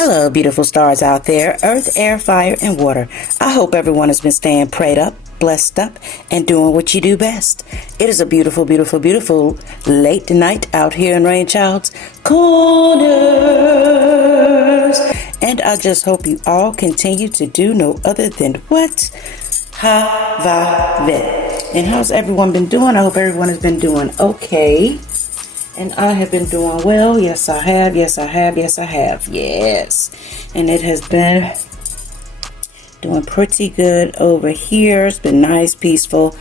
Hello, beautiful stars out there, earth, air, fire, and water. I hope everyone has been staying prayed up, blessed up, and doing what you do best. It is a beautiful, beautiful, beautiful late night out here in Rainchild's Corners. And I just hope you all continue to do no other than what? Have it. And how's everyone been doing? I hope everyone has been doing okay. And I have been doing well. Yes, I have. Yes, I have. Yes, I have. Yes. And it has been doing pretty good over here. It's been nice, peaceful.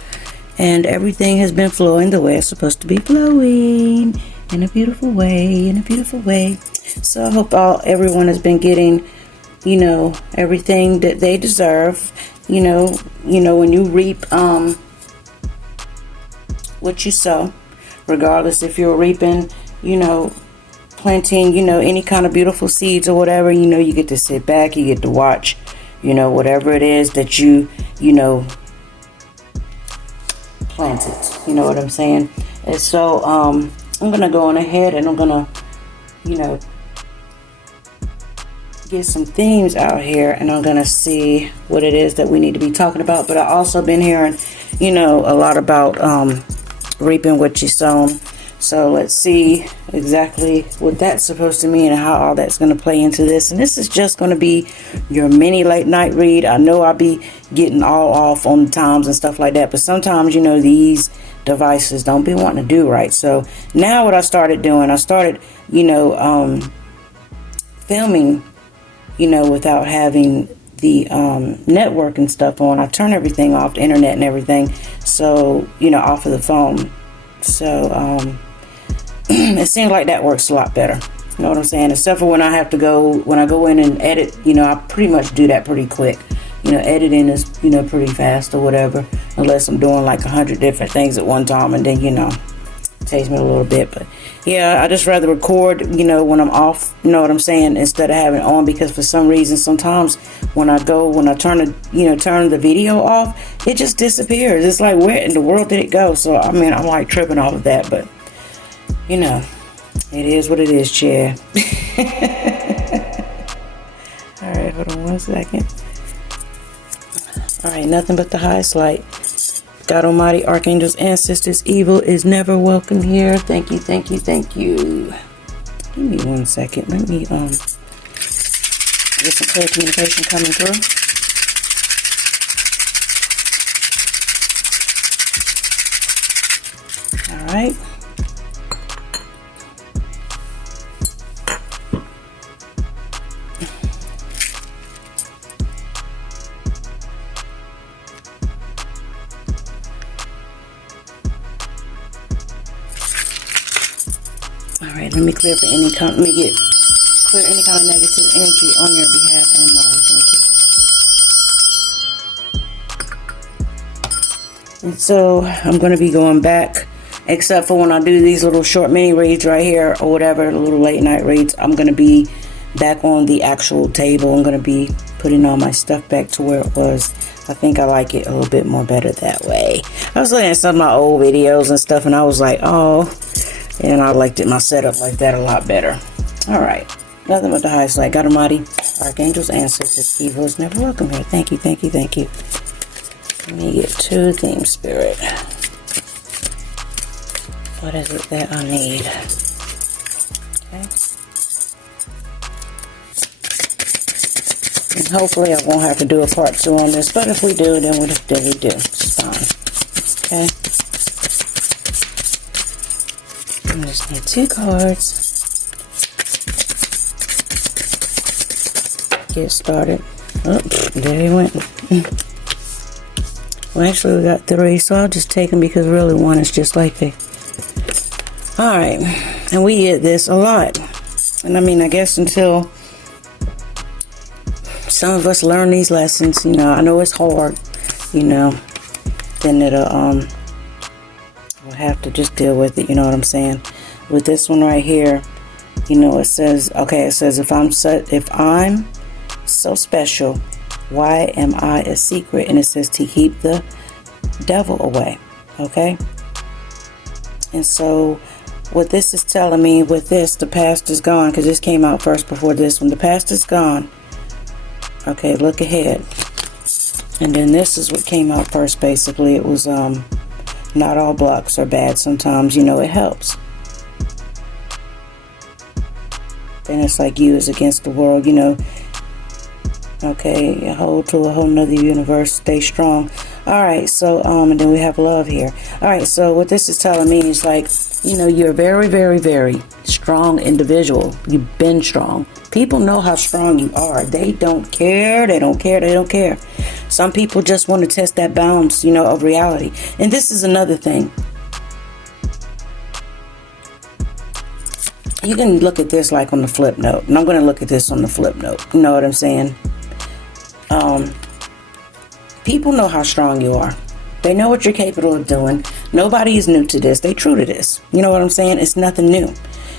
And everything has been flowing the way it's supposed to be flowing. In a beautiful way. In a beautiful way. So I hope everyone has been getting, everything that they deserve. You know, when you reap what you sow. Regardless if you're reaping, planting, any kind of beautiful seeds or whatever, you get to sit back, you get to watch, whatever it is that you planted. You know what I'm saying? And so I'm going to go on ahead and I'm going to, get some themes out here and I'm going to see what it is that we need to be talking about. But I also been hearing, a lot about reaping what you sown. So let's see exactly what that's supposed to mean and how all that's going to play into this. And this is just going to be your mini late night read. I know I'll be getting all off on the times and stuff like that, but sometimes these devices don't be wanting to do right. So now what I started doing, I started filming without having the network and stuff on. I turn everything off, the internet and everything, so off of the phone. So it seems like that works a lot better. You know what I'm saying? Except for when I go in and edit, I pretty much do that pretty quick. Editing is pretty fast or whatever, unless I'm doing like 100 different things at one time, and then it takes me a little bit. But yeah, I just rather record when I'm off, what I'm saying, instead of having it on, because for some reason sometimes when I turn the video off, it just disappears. It's like, where in the world did it go? So I'm like tripping off of that, but it is what it is, chair. All right, hold on one second. All right, nothing but the highest light. God Almighty, archangels, ancestors, evil is never welcome here. Thank you, thank you, thank you. Give me 1 second. Let me get some clear communication coming through. All right. Alright, let me clear any kind of negative energy on your behalf and mine. Thank you. And so I'm going to be going back, except for when I do these little short mini reads right here or whatever, the little late night reads, I'm going to be back on the actual table. I'm going to be putting all my stuff back to where it was. I think I like it a little bit more better that way. I was looking at some of my old videos and stuff and I was like, oh, and I liked my setup like that a lot better. All right. Nothing but the highest light. God Almighty, archangels, ancestors, evil is never welcome here. Thank you, thank you, thank you. Let me get to theme spirit. What is it that I need? Okay. And hopefully I won't have to do a part 2 on this, but if we do, then we do. It's fine. Okay. I just need 2 cards. Get started. Oh, there he went. Well, actually we got 3, so I'll just take them because really 1 is just like it. Alright, and we get this a lot. And I guess until some of us learn these lessons, I know it's hard, then it'll, we'll have to just deal with it, you know what I'm saying? With this one right here, it says, if I'm so special, why am I a secret? And it says to keep the devil away. Okay. And so what this is telling me with this, the past is gone, because this came out first before this one. The past is gone. Okay, look ahead. And then this is what came out first, basically. It was, not all blocks are bad. Sometimes, it helps. Then it's like you is against the world, Okay, hold to a whole nother universe. Stay strong. Alright, so, and then we have love here. Alright, so what this is telling me is like, you're a very, very, very strong individual. You've been strong. People know how strong you are. They don't care. They don't care. They don't care. Some people just want to test that bounds, of reality. And this is another thing. You can look at this like on the flip note. And I'm going to look at this on the flip note. You know what I'm saying? People know how strong you are. They know what you're capable of doing. Nobody is new to this. They true to this. You know what I'm saying? It's nothing new.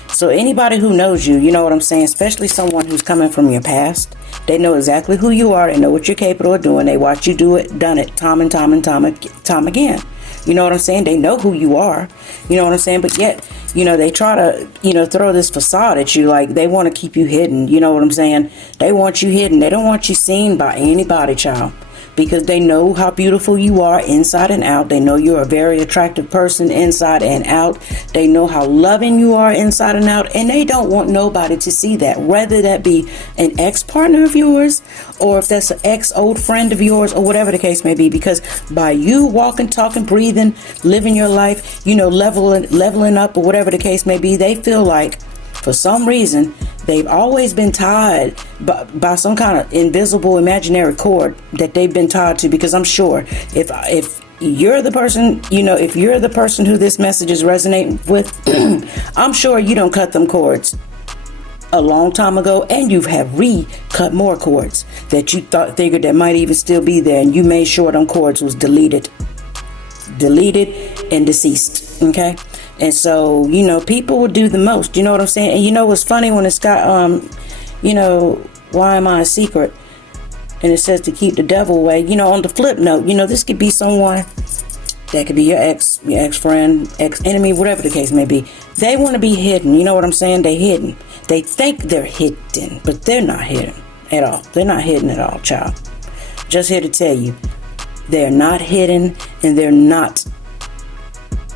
So anybody who knows you, you know what I'm saying? Especially someone who's coming from your past. They know exactly who you are. They know what you're capable of doing. They watch you done it time and time and time again. You know what I'm saying? They know who you are. You know what I'm saying? But yet, they try to, throw this facade at you. Like they want to keep you hidden. You know what I'm saying? They want you hidden. They don't want you seen by anybody, child. Because they know how beautiful you are inside and out. They know you're a very attractive person inside and out. They know how loving you are inside and out. And they don't want nobody to see that. Whether that be an ex-partner of yours, or if that's an ex-old friend of yours, or whatever the case may be. Because by you walking, talking, breathing, living your life, leveling up, or whatever the case may be, they feel like, for some reason, they've always been tied by some kind of invisible imaginary cord that they've been tied to. Because I'm sure if you're the person, if you're the person who this message is resonating with, I'm sure you don't cut them cords a long time ago, and you have cut more cords that you figured that might even still be there, and you made sure them cords was deleted and deceased. Okay. And so, people will do the most. You know what I'm saying? And what's funny when it's got, why am I a secret? And it says to keep the devil away. On the flip note, this could be someone that could be your ex-friend, ex-enemy, whatever the case may be. They want to be hidden. You know what I'm saying? They're hidden. They think they're hidden, but they're not hidden at all. They're not hidden at all, child. Just here to tell you, they're not hidden, and they're not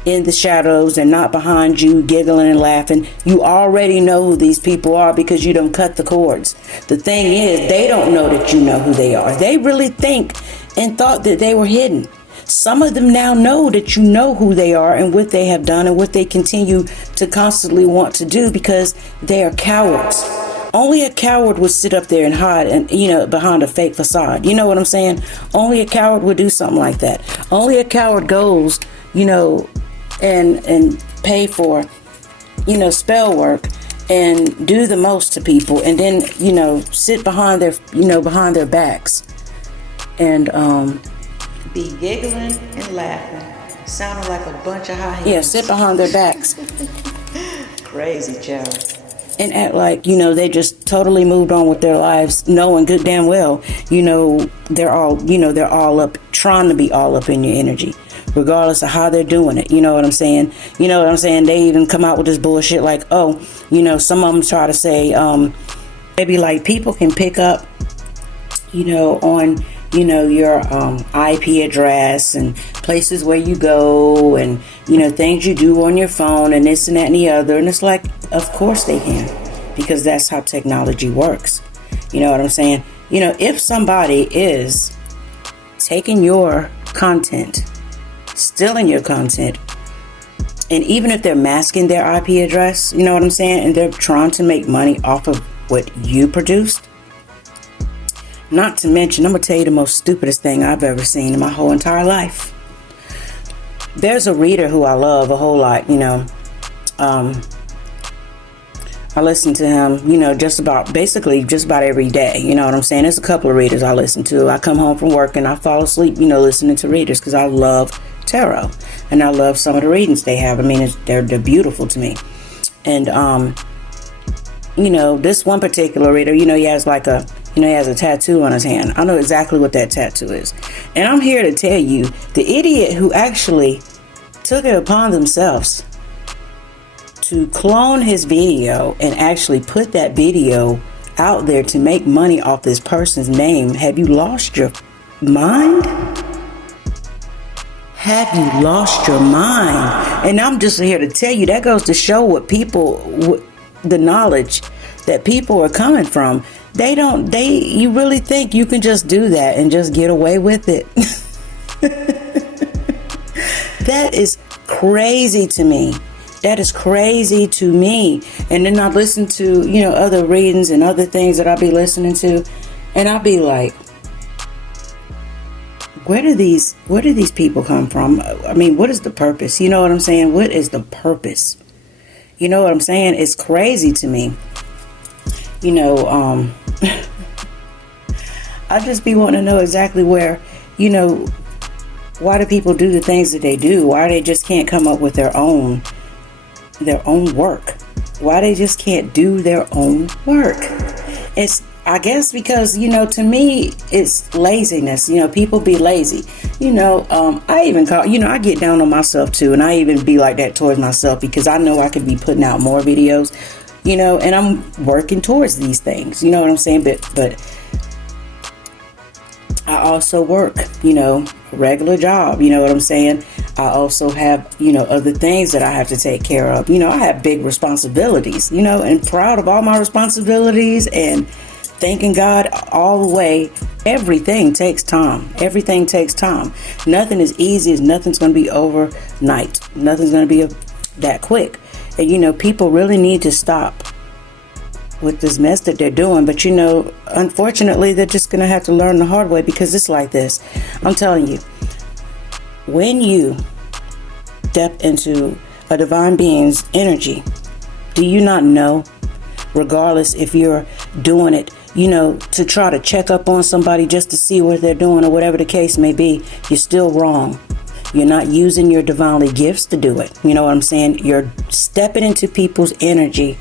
in the shadows. They're not behind you giggling and laughing. You already know who these people are because you don't cut the cords. The thing is, they don't know that you know who they are. They really think and thought that they were hidden. Some of them now know that you know who they are and what they have done and what they continue to constantly want to do, because they are cowards. Only a coward would sit up there and hide and, behind a fake facade. You know what I'm saying? Only a coward would do something like that. Only a coward goes, and pay for, spell work and do the most to people, and then, sit behind their backs and be giggling and laughing, sounding like a bunch of high heels. Yeah, sit behind their backs. Crazy child. And act like, they just totally moved on with their lives, knowing good damn well, they're all up, trying to be all up in your energy, regardless of how they're doing it. You know what I'm saying? They even come out with this bullshit like, some of them try to say, maybe like people can pick up, on, your IP address and places where you go and, things you do on your phone and this and that and the other. And it's like, of course they can, because that's how technology works. You know what I'm saying? If somebody is taking your content, stealing your content, and even if they're masking their IP address, you know what I'm saying, and they're trying to make money off of what you produced. Not to mention, I'm going to tell you the most stupidest thing I've ever seen in my whole entire life. There's a reader who I love a whole lot, I listen to him, just about every day. You know what I'm saying? There's a couple of readers I listen to. I come home from work and I fall asleep, listening to readers, because I love tarot and I love some of the readings they have. I mean, they're beautiful to me. And, this one particular reader, he has he has a tattoo on his hand. I know exactly what that tattoo is. And I'm here to tell you, the idiot who actually took it upon themselves to clone his video and actually put that video out there to make money off this person's name. Have you lost your mind? Have you lost your mind? And I'm just here to tell you, that goes to show what people, the knowledge that people are coming from. You really think you can just do that and just get away with it? That is crazy to me. That is crazy to me. And then I listen to, other readings and other things that I'll be listening to, and I'll be like, where do these people come from? I mean, what is the purpose? You know what I'm saying? What is the purpose? You know what I'm saying? It's crazy to me. I just be wanting to know exactly where, why do people do the things that they do? Why they just can't come up with their own work? Why they just can't do their own work? It's, I guess, because, to me, it's laziness. People be lazy. I even call, I get down on myself too. And I even be like that towards myself, because I know I could be putting out more videos, and I'm working towards these things. You know what I'm saying? But I also work, a regular job. You know what I'm saying? I also have, other things that I have to take care of. I have big responsibilities, and proud of all my responsibilities, and thanking God all the way. Everything takes time. Everything takes time. Nothing is easy. Nothing's going to be overnight. Nothing's going to be that quick. And, people really need to stop with this mess that they're doing. But, unfortunately, they're just going to have to learn the hard way, because it's like this. I'm telling you, when you step into a divine being's energy, do you not know, regardless if you're doing it, to try to check up on somebody just to see what they're doing or whatever the case may be, you're still wrong. You're not using your divinely gifts to do it. You know what I'm saying? You're stepping into people's energy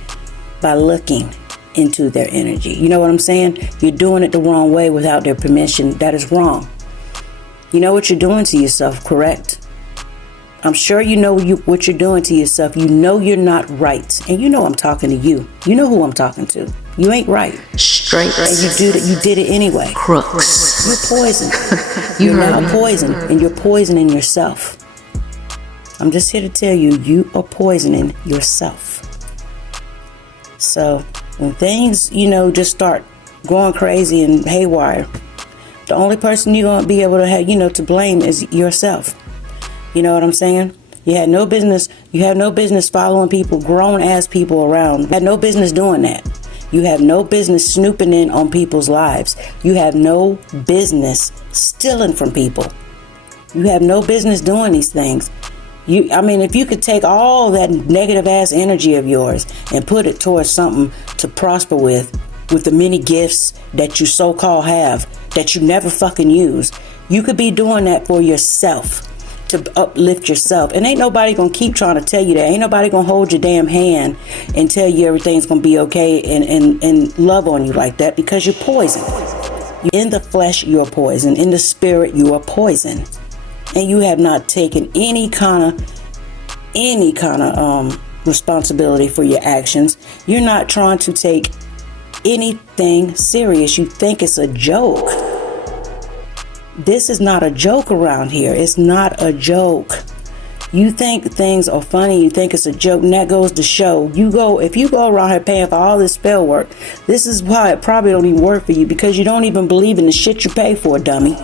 by looking into their energy. You know what I'm saying? You're doing it the wrong way without their permission. That is wrong. You know what you're doing to yourself, correct? I'm sure you know what you're doing to yourself. You know you're not right. And I'm talking to you. You know who I'm talking to. You ain't right. Straight. And you did it anyway. Crooks. You're poison. You're now poison, and you're poisoning yourself. I'm just here to tell you, you are poisoning yourself. So when things, just start going crazy and haywire, the only person you're going to be able to have, to blame is yourself. You know what I'm saying? You have no business following people, grown ass people around. You had no business doing that. You have no business snooping in on people's lives. You have no business stealing from people. You have no business doing these things. If you could take all that negative ass energy of yours and put it towards something to prosper with the many gifts that you so-called have that you never fucking use, you could be doing that for yourself, to uplift yourself. And ain't nobody gonna keep trying to tell you that. Ain't nobody gonna hold your damn hand and tell you everything's gonna be okay and love on you like that, because you're poison. In the flesh, you're poison. In the spirit, you are poison. And you have not taken any kind of responsibility for your actions. You're not trying to take anything serious. You think it's a joke. This is not a joke around here. It's not a joke. You think things are funny, you think it's a joke, and that goes to show. If you go around here paying for all this spell work, this is why it probably don't even work for you, because you don't even believe in the shit you pay for, dummy.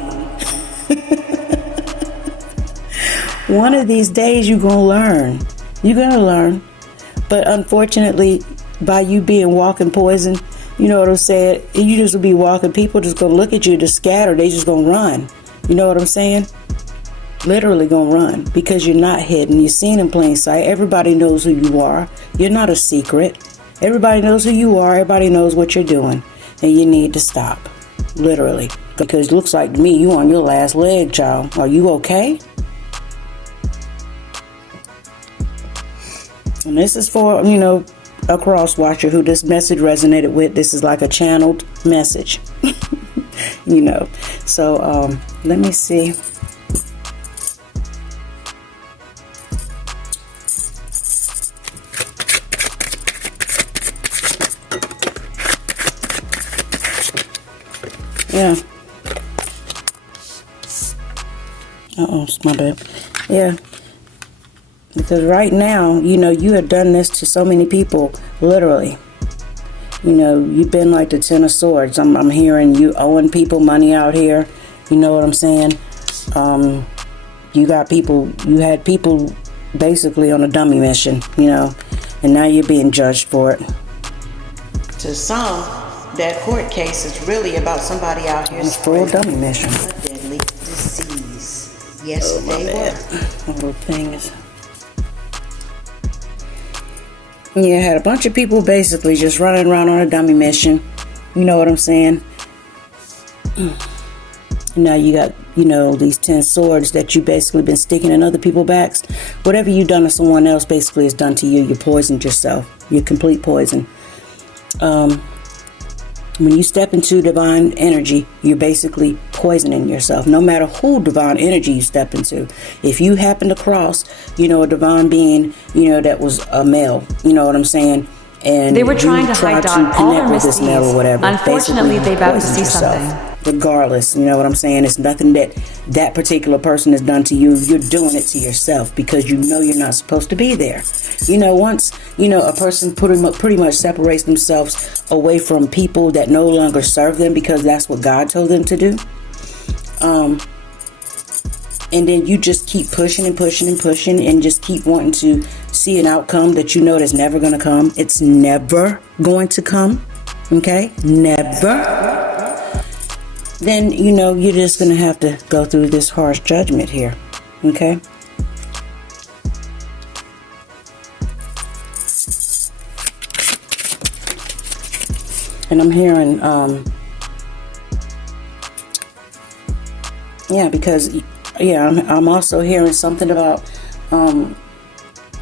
One of these days you're gonna learn. You're gonna learn. But unfortunately, by you being walking poison, you know what I'm saying? You just will be walking. People just gonna look at you, just scatter. They just gonna run. You know what I'm saying? Literally gonna run, because you're not hidden. You're seen in plain sight. Everybody knows who you are. You're not a secret. Everybody knows who you are. Everybody knows what you're doing, and you need to stop. Literally, because it looks like to me you on your last leg, child. Are you okay? And this is for, a cross watcher who this message resonated with. This is like a channeled message. So let me see. Yeah. It's my bad. Yeah. Because right now, you have done this to so many people, literally. You've been like the Ten of Swords. I'm hearing you owing people money out here. You know what I'm saying? You had people basically on a dummy mission, and now you're being judged for it. To some, that court case is really about somebody out here spreading a dummy mission. A deadly disease. Yes, they were. Little thing is. Yeah, had a bunch of people basically just running around on a dummy mission. You know what I'm saying? Now you got, these 10 swords that you basically been sticking in other people's backs. Whatever you done to someone else basically is done to you. You poisoned yourself. You're complete poison. When you step into divine energy, you're basically poisoning yourself. No matter who divine energy you step into. If you happen to cross, a divine being, that was a male, you know what I'm saying? And they were trying to hide all their misdeeds. Or whatever. Unfortunately, they about to see something. Regardless, you know what I'm saying? It's nothing that particular person has done to you. You're doing it to yourself because you're not supposed to be there. Once, a person pretty much separates themselves away from people that no longer serve them because that's what God told them to do. And then you just keep pushing and pushing and pushing and just keep wanting to see an outcome that that's never going to come. It's never going to come. Okay? Never. Then, you're just going to have to go through this harsh judgment here. Okay? And I'm hearing, I'm also hearing something about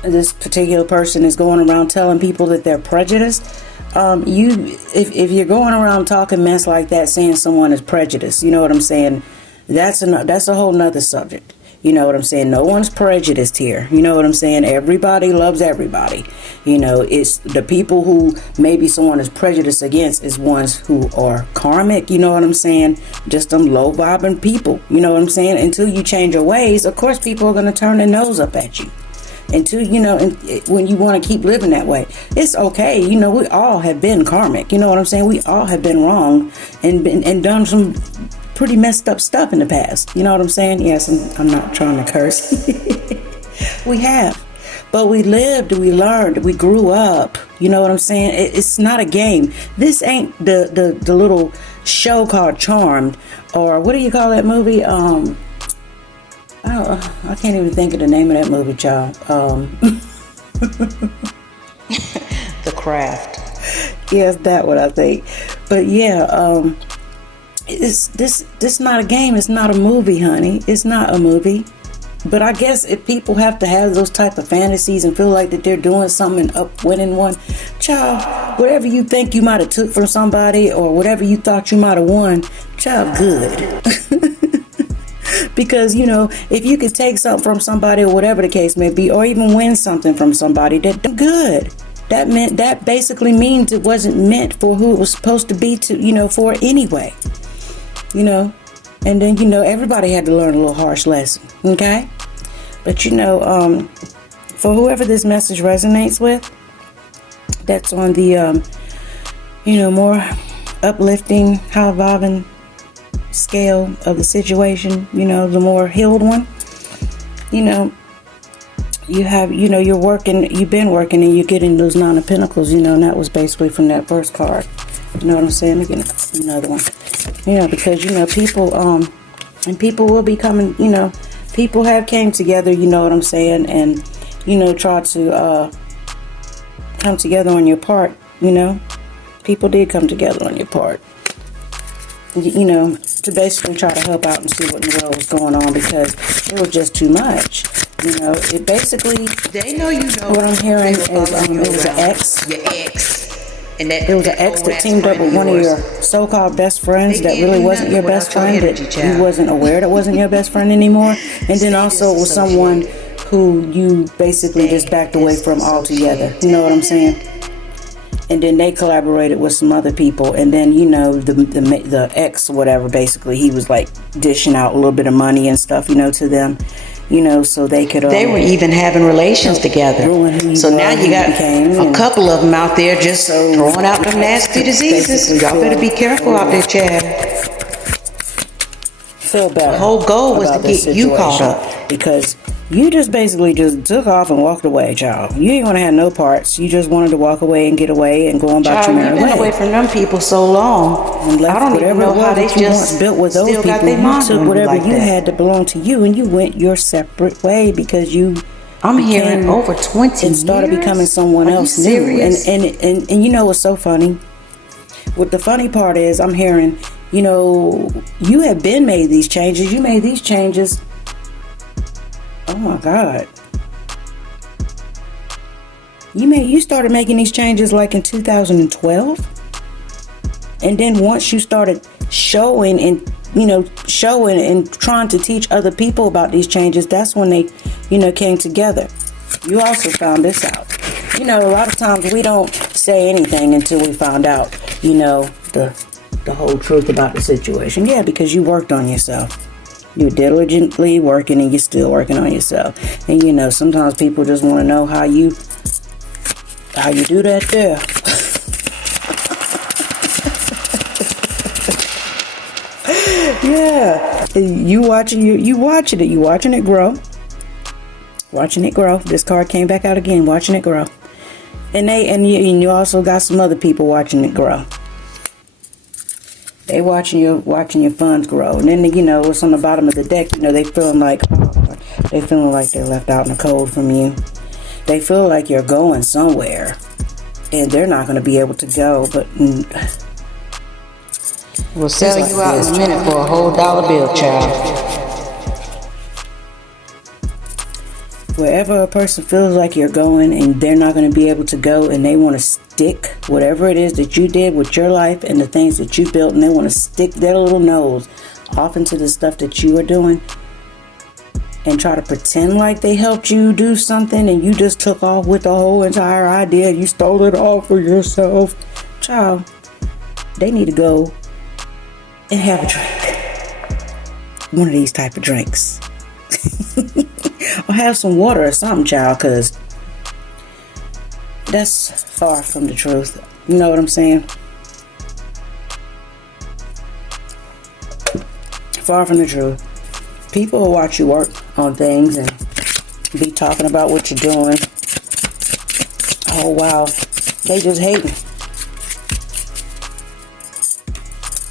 this particular person is going around telling people that they're prejudiced. If you're going around talking mess like that, saying someone is prejudiced, you know what I'm saying? That's a whole nother subject. You know what I'm saying? No one's prejudiced here. You know what I'm saying? Everybody loves everybody. It's the people who maybe someone is prejudiced against is ones who are karmic. You know what I'm saying? Just them low vibing people. You know what I'm saying? Until you change your ways, of course, people are going to turn their nose up at you. Until, when you want to keep living that way. It's okay. We all have been karmic. You know what I'm saying? We all have been wrong and done some pretty messed up stuff in the past. You know what I'm saying? Yes, I'm not trying to curse. We have. But we lived, we learned, we grew up. You know what I'm saying? It's not a game. This ain't the little show called Charmed, or what do you call that movie? I can't even think of the name of that movie, child. The Craft. Yes, that what I think. But yeah, it's this not a game. It's not a movie, honey. It's not a movie. But I guess if people have to have those type of fantasies and feel like that they're doing something and up winning one, child, whatever you think you might have took from somebody or whatever you thought you might have won, child, good. Because, if you could take something from somebody or whatever the case may be, or even win something from somebody, that's good. That basically means it wasn't meant for who it was supposed to be for anyway. And then, everybody had to learn a little harsh lesson. Okay? But, for whoever this message resonates with, that's on the, more uplifting, high-vibing scale of the situation, the more healed one, you have, you've been working and you're getting those 9 of Pentacles, and that was basically from that first card. You know what I'm saying? Let me get another one. Because, people, and people will be coming, people have came together, you know what I'm saying, and, try to, come together on your part, people did come together on your part. To basically try to help out and see what in the world was going on, because it was just too much. It basically, they know what I'm hearing is it was an ex. Your ex. And that there was an ex that teamed up with one of your so-called best friends that really wasn't your best friend, that you wasn't aware that wasn't your best friend anymore. And then also it was someone who you basically just backed away from altogether. You know what I'm saying? and then they collaborated with some other people, and then the ex or whatever, basically he was like dishing out a little bit of money and stuff, to them, so they could They were even having relations together. So now you got a couple of them out there just throwing out them nasty diseases. Y'all better be careful out there, Chad. Feel better. The whole goal was to get you caught up. Because you just basically just took off and walked away, child. You ain't want to have no parts. You just wanted to walk away and get away and go on about your merry way. You've been away from them people so long. And left I don't even know how they just built with those still people. got their You mind took on whatever like you that. had to belong to you, and you went your separate way because you. I'm hearing over 20 and started years? becoming someone Are you else new. serious? And you know what's so funny? What the funny part is, I'm hearing, you have been made these changes. You made these changes. Oh my God. You started making these changes like in 2012. And then once you started showing and trying to teach other people about these changes, that's when they, came together. You also found this out. A lot of times we don't say anything until we found out, the whole truth about the situation. Yeah, because you worked on yourself. You're diligently working and you're still working on yourself. And sometimes people just want to know how you do that there. Yeah, you watching it grow. Watching it grow. This card came back out again. Watching it grow, and you also got some other people watching it grow. They watching your funds grow, and then what's on the bottom of the deck. They feeling like they're left out in the cold from you. They feel like you're going somewhere, and they're not going to be able to go, but. We'll sell you out in a minute for a whole dollar bill, child. Wherever a person feels like you're going and they're not going to be able to go, and they want to stick whatever it is that you did with your life and the things that you built, and they want to stick their little nose off into the stuff that you are doing and try to pretend like they helped you do something and you just took off with the whole entire idea. You stole it all for yourself. Child, they need to go and have a drink. One of these type of drinks. Or have some water or something, child, because that's far from the truth. You know what I'm saying? Far from the truth. People will watch you work on things and be talking about what you're doing. Oh, wow. They just hating.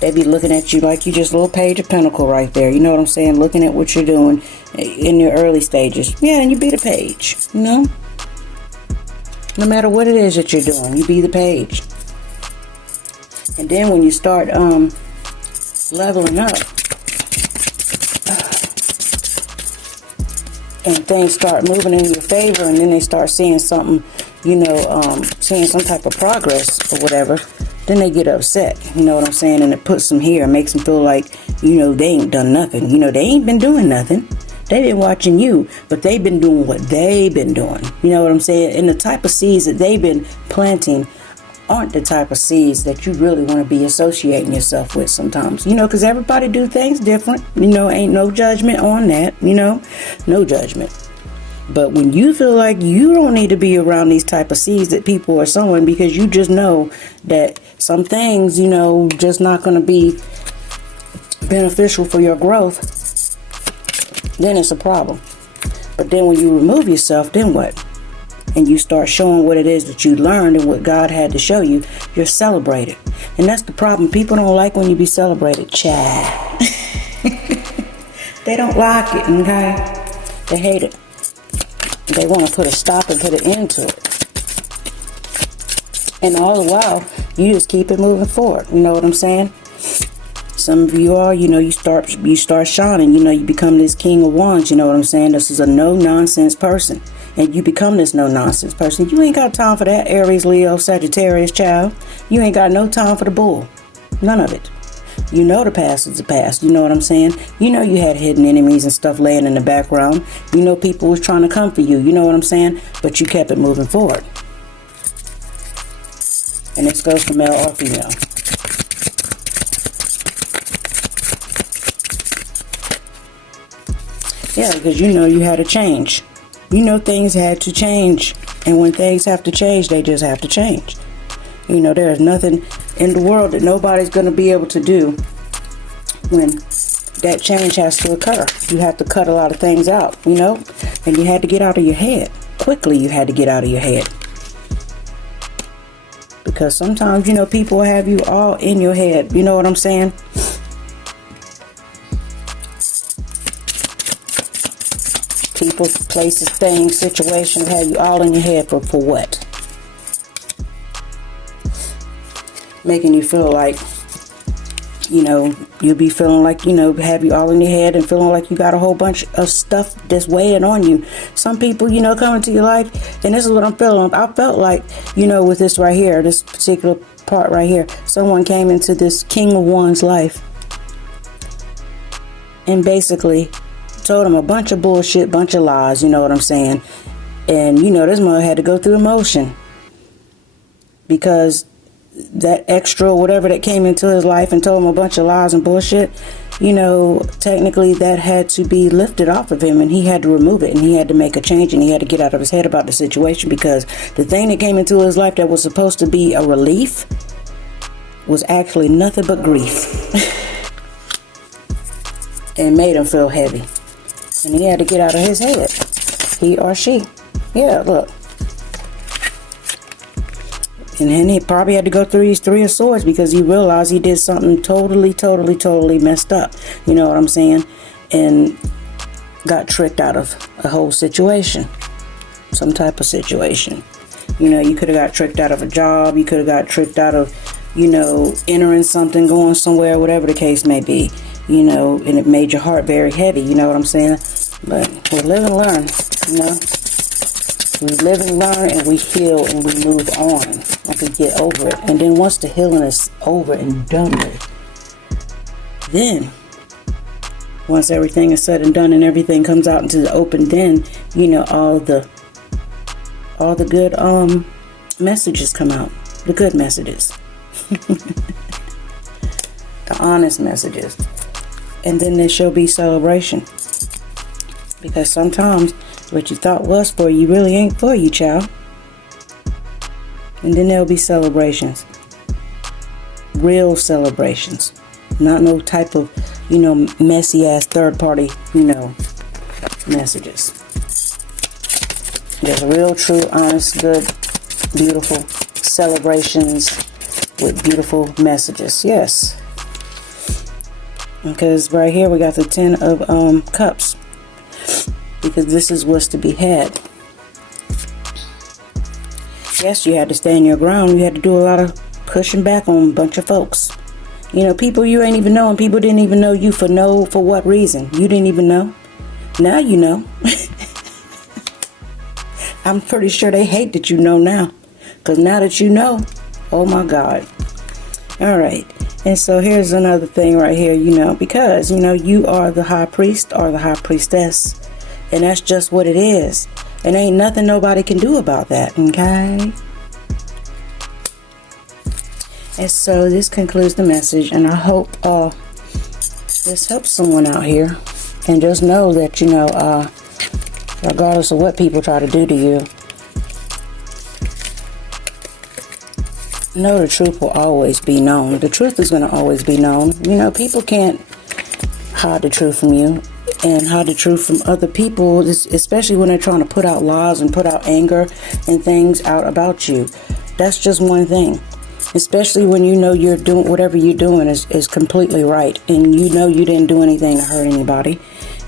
They be looking at you like you just a little page of pinnacle right there. You know what I'm saying? Looking at what you're doing in your early stages. Yeah, and you be the page, No matter what it is that you're doing, you be the page. And then when you start leveling up and things start moving in your favor, and then they start seeing something, seeing some type of progress or whatever, then they get upset, you know what I'm saying? And it puts them here and makes them feel like, they ain't done nothing. They ain't been doing nothing. They've been watching you, but they've been doing what they've been doing. You know what I'm saying? And the type of seeds that they've been planting aren't the type of seeds that you really want to be associating yourself with sometimes. Because everybody do things different. Ain't no judgment on that, no judgment. But when you feel like you don't need to be around these type of seeds that people are sowing, because you just know that some things, just not going to be beneficial for your growth, then it's a problem. But then when you remove yourself, then what? And you start showing what it is that you learned and what God had to show you, you're celebrated. And that's the problem. People don't like when you be celebrated. Child. They don't like it, okay? They hate it. They want to put a stop and put an end to it. And all the while, you just keep it moving forward. You know what I'm saying? Some of you are, you start shining. You become this king of wands. You know what I'm saying? This is a no-nonsense person. And you become this no-nonsense person. You ain't got time for that Aries, Leo, Sagittarius, child. You ain't got no time for the bull. None of it. The past is the past. You know what I'm saying? You had hidden enemies and stuff laying in the background. People was trying to come for you. You know what I'm saying? But you kept it moving forward. And this goes for male or female. Yeah, because you know you had to change. You know things had to change. And when things have to change, they just have to change. You know, there is nothing in the world that nobody's going to be able to do when that change has to occur. You have to cut a lot of things out, you know, and you had to get out of your head. Quickly, you had to get out of your head. Because sometimes, you know, people have you all in your head. You know what I'm saying? People, places, things, situations have you all in your head for what? Making you feel like, you know, you'll be feeling like, you know, have you all in your head and feeling like you got a whole bunch of stuff that's weighing on you. Some people, you know, come into your life, and this is what I'm feeling. I felt like, you know, with this right here, this particular part right here, someone came into this King of Wands life and basically told him a bunch of bullshit, bunch of lies, you know what I'm saying? And, you know, this mother had to go through emotion because that extra whatever that came into his life and told him a bunch of lies and bullshit, you know, technically that had to be lifted off of him, and he had to remove it, and he had to make a change, and he had to get out of his head about the situation, because the thing that came into his life that was supposed to be a relief was actually nothing but grief. And made him feel heavy. And he had to get out of his head. He or she. Yeah, look. And then he probably had to go through these 3 of Swords because he realized he did something totally messed up. You know what I'm saying? And got tricked out of a whole situation. Some type of situation. You know, you could have got tricked out of a job. You could have got tricked out of, you know, entering something, going somewhere, whatever the case may be. You know, and it made your heart very heavy. You know what I'm saying? But we live and learn, you know. We live and learn, and we heal, and we move on, and we get over it. And then once the healing is over and done with, then once everything is said and done and everything comes out into the open, then, you know, all the good messages come out. The good messages. The honest messages. And then there shall be celebration. Because sometimes what you thought was for you really ain't for you, child. And then there'll be celebrations. Real celebrations. Not no type of, you know, messy ass third party, you know, messages. There's real, true, honest, good, beautiful celebrations with beautiful messages. Yes. Because right here we got the 10 of Cups. Because this is what's to be had. Yes, you had to stand your ground. You had to do a lot of pushing back on a bunch of folks. You know, people you ain't even know, and people didn't even know you for what reason. You didn't even know. Now you know. I'm pretty sure they hate that you know now. Because now that you know, oh my God. All right. And so here's another thing right here, you know, because, you know, you are the high priest or the high priestess. And that's just what it is. And ain't nothing nobody can do about that, okay? And so this concludes the message. And I hope this helps someone out here. And just know that, you know, regardless of what people try to do to you, know the truth will always be known. The truth is going to always be known. You know, people can't hide the truth from you and hide the truth from other people, especially when they're trying to put out lies and put out anger and things out about you. That's just one thing. Especially when you know you're doing whatever you're doing is completely right, and you know you didn't do anything to hurt anybody.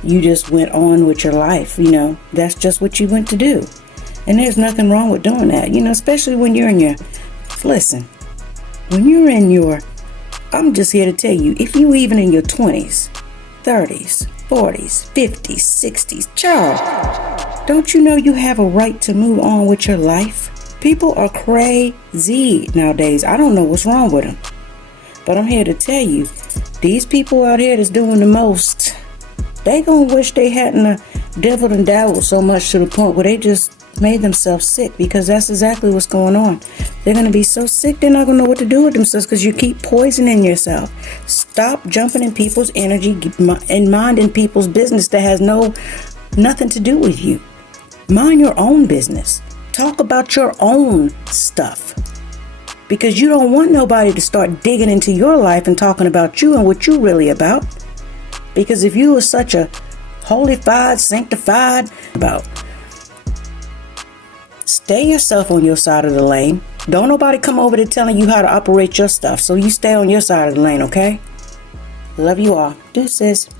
You just went on with your life. You know, that's just what you went to do. And there's nothing wrong with doing that. You know, especially when you're in your... Listen, when you're in your... I'm just here to tell you, if you even in your 20s, 30s, 40s, 50s, 60s, child, don't you know you have a right to move on with your life? People are crazy nowadays. I don't know what's wrong with them. But I'm here to tell you, these people out here that's doing the most, they gonna wish they hadn't devil and dabbled so much to the point where they just made themselves sick, because that's exactly what's going on. They're going to be so sick they're not going to know what to do with themselves because you keep poisoning yourself. Stop jumping in people's energy and minding people's business that has nothing to do with you. Mind your own business. Talk about your own stuff, because you don't want nobody to start digging into your life and talking about you and what you really about. Because if you are such a holified, sanctified about, stay yourself on your side of the lane. Don't nobody come over to telling you how to operate your stuff. So you stay on your side of the lane, okay? Love you all. Deuces.